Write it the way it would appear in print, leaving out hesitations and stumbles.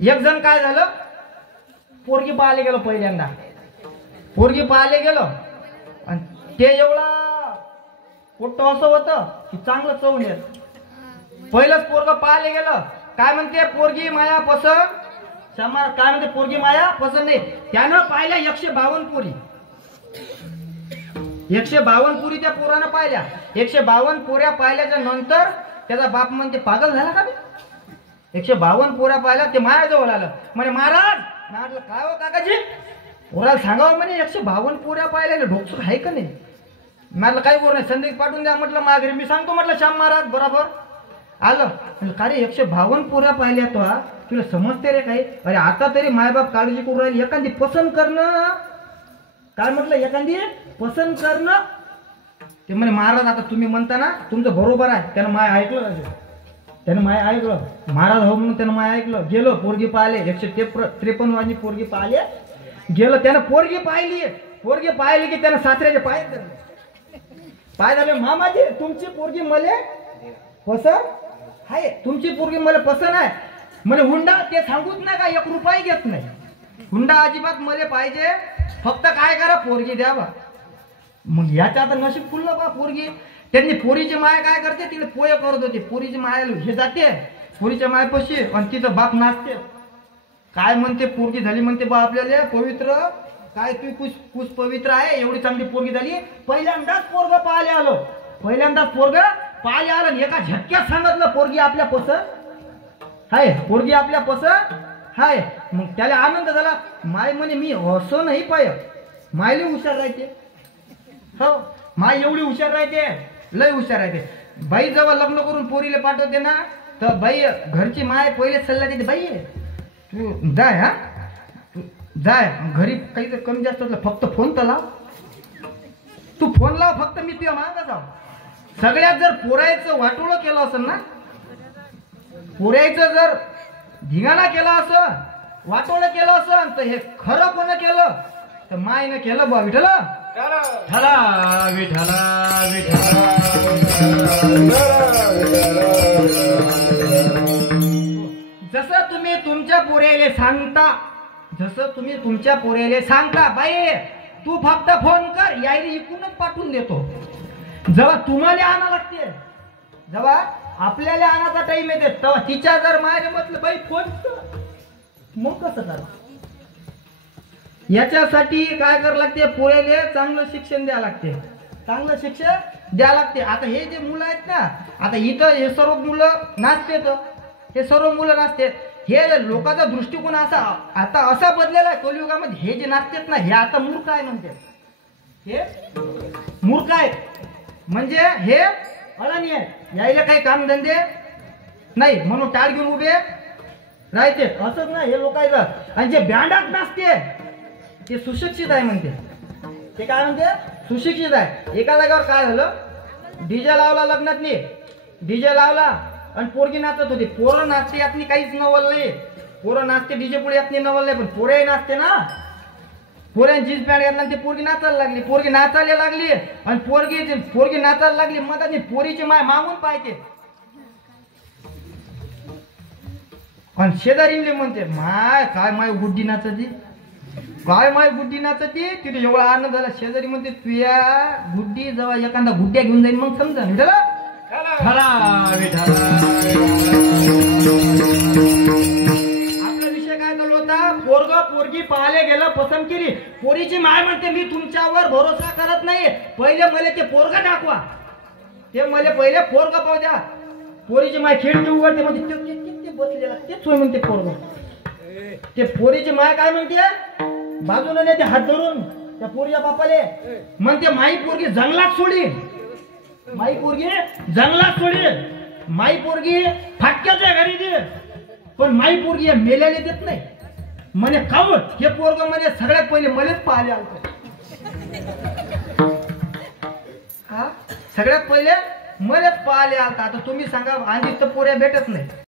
एक जण काय झालं, पोरगी पाहायला गेलो पहिल्यांदा, पोरगी पाहायला गेलो आणि ते एवढा पोट्ट असं होतं की चांगलं चव येत. पहिलंच पोरग पाहायला गेलं, काय म्हणते पोरगी माया पसंत, क्षमा काय म्हणते पोरगी माया पसंत नाही. त्यानं पाहिल्या 152 पोरी, 152 पोरी त्या पोरानं पाहिल्या. 152 पोऱ्या पाहिल्याच्या नंतर त्याचा बाप म्हणते पागल झाला का बे, 152 पोऱ्या पाहिल्या. ते माझ्याजवळ आलं म्हणे महाराज, म्हटलं काय हो काकाजी, पोराला सांगावं म्हणे 152 पोऱ्या पाहिल्या, ढोकसूक आहे का नाही. म्हटलं काही बोल नाही, संदेश पाठवून द्या म्हटलं माघारी, मी सांगतो म्हटलं श्याम महाराज बरोबर. आलं म्हटलं का रे 152 पोऱ्या पाहिल्या तो, तुला समजते रे काही. अरे आता तरी मायबाप काळजी करू राहिली, एखादी पसंत करणं, काय म्हटलं एखादी पसंत करणं. ते म्हणे महाराज आता तुम्ही म्हणता ना तुमचं बरोबर आहे. त्यानं माय ऐकलं, त्यानं माय ऐकलं, महाराज हो म्हणून त्यानं माय ऐकलं. गेलो पोरगी पाहिले, 153 वाजनी पोरगी पाहिले. गेलो त्यानं पोरगी पाहिली, पोरगी पाहिली की त्यानं सासऱ्याचे पाय झाले. मामाजी तुमची पोरगी मले पसंत आहे, तुमची पोरगी मला पसंत आहे. म्हणे हुंडा ते सांगूच नाही का, 1 रुपया घेत नाही, हुंडा अजिबात मले पाहिजे, फक्त काय करा पोरगी द्या बा. मग याच्या आता नशीब खुललं बा पोरगी. त्यांनी पोरीची माय काय करते, तिला पोहे करत होते. पोरीची माय हे जाते पोरीच्या मायपाशी आणि तिचं बाप नाचते. काय म्हणते पोरगी झाली म्हणते बा आपल्याला पवित्र, काय तू कुस पवित्र आहे, एवढी चांगली पोरगी झाली. पहिल्यांदाच पोरग पाहायला आलो, पहिल्यांदाच पोरग पाहायला आलं, एका झटक्यात सांगितलं पोरगी आपल्या पसंत हाय, पोरगी आपल्या पसंत हाय. मग त्याला आनंद झाला. माय म्हणे मी असं नाही पाय, मायले हुशार राहते. हो माय एवढी हुशार राहते, लय हुशार राहते. बाई जेव्हा लग्न करून पोरीला पाठवते ना, तर बाई घरची माय पहिले सल्ला देते, बाई तू जाय, हा जाय घरी काही तर कमी जास्त असलं फक्त फोन तर लाव, तू फोन लाव फक्त, मी तुझ्या मागं जाऊ. सगळ्यात जर पोरायचं वाटोळं केलं असेल ना, पोरायचं जर धिंगाणा केला असं, वाटोळं केलं असेल, तर हे खरं कोण केलं तर मायनं केलं बा. विठला विठला विठला जसं तुम्ही तुमच्या पोरेले सांगता, जसं तुम्ही तुमच्या पोरेले सांगता बाई तू फक्त फोन कर, यायला इकूनच पाठवून देतो. जेव्हा तुम्हाला आणा लागते, जेव्हा आपल्याला आणायचा टाइम येते, तेव्हा तिच्या जर मायने म्हटलं बाई फोन कर, मग कसं करा. याच्यासाठी काय करावं लागते, पोरेले चांगलं शिक्षण द्यावं लागते, चांगलं शिक्षण द्यावं लागते. आता हे जे मुलं आहेत ना, आता इथं हे सर्व मुलं नाचतेत, हे सर्व मुलं नाचते. हे लोकांचा दृष्टिकोन असा आता असा बदलेला आहे कलियुगामध्ये. हे जे नाचतेत ना, हे आता मूर्ख आहे म्हणते, हे मूर्ख आहे म्हणजे हे अडाणी आहे, यायला काही काम धंदे नाही म्हणून टाळ घेऊन उभे राहते. असंच नाही हे लोकांचं. आणि जे बँडात नाचते ते सुशिक्षित आहे म्हणते, ते काय म्हणते सुशिक्षित आहे. एका जागेवर काय झालं, डीजे लावला लग्नात, डीजे लावला आणि पोरगी नाचत होती. पोरं नाचते यातनी काहीच नवल नाही, पोरं नाचते डीजे पुढे यातनी नवल नाही, पण पोरे नाचते ना, पोऱ्याने जीन्स पॅन्ट घातला ते पोरगी नाचायला लागली, पोरगी नाचायला लागली आणि पोरगी नाचायला लागली. मग पोरीची माय मागून पाहते आणि शेजारी म्हणते माय काय माय गुड्डी नाचती, काय माय गुड्डी नाचती. तिथे एवढा आनंद झाला. शेजारी म्हणते तुया गुड्डी जेव्हा एखादा गुड्ड्या घेऊन जाईल मग समजा. आपला विषय काय चालू होता, पोरग पोरगी पाहायला गेलं, पसंत केली. पोरीची माय म्हणते मी तुमच्यावर भरोसा करत नाही, पहिले मला ते पोरग दाखवा, ते मला पहिले पोरग पाहू द्या. पोरीची माय खिडकी उघडते म्हणते बसलेला तेच होय म्हणते पोरग. ते पोरीची माय काय म्हणते, बाजूला नेते हात धरून त्या पोरीच्या बापाले, म्हणते माई पोरगी जंगलात सोडी, माई पोरगी जंगलात सोडी, माई पोरगी फाटक्याच्या घरी दे, पण माई पोरगी या मेल्याने देत नाही म्हणे. कावत हे पोरग म्हणे सगळ्यात पहिले मलाच पाहिले आलतो, हा सगळ्यात पहिले मलाच पाहिले आलता. आता तुम्ही सांगा, आधी तर पोऱ्या भेटत नाही.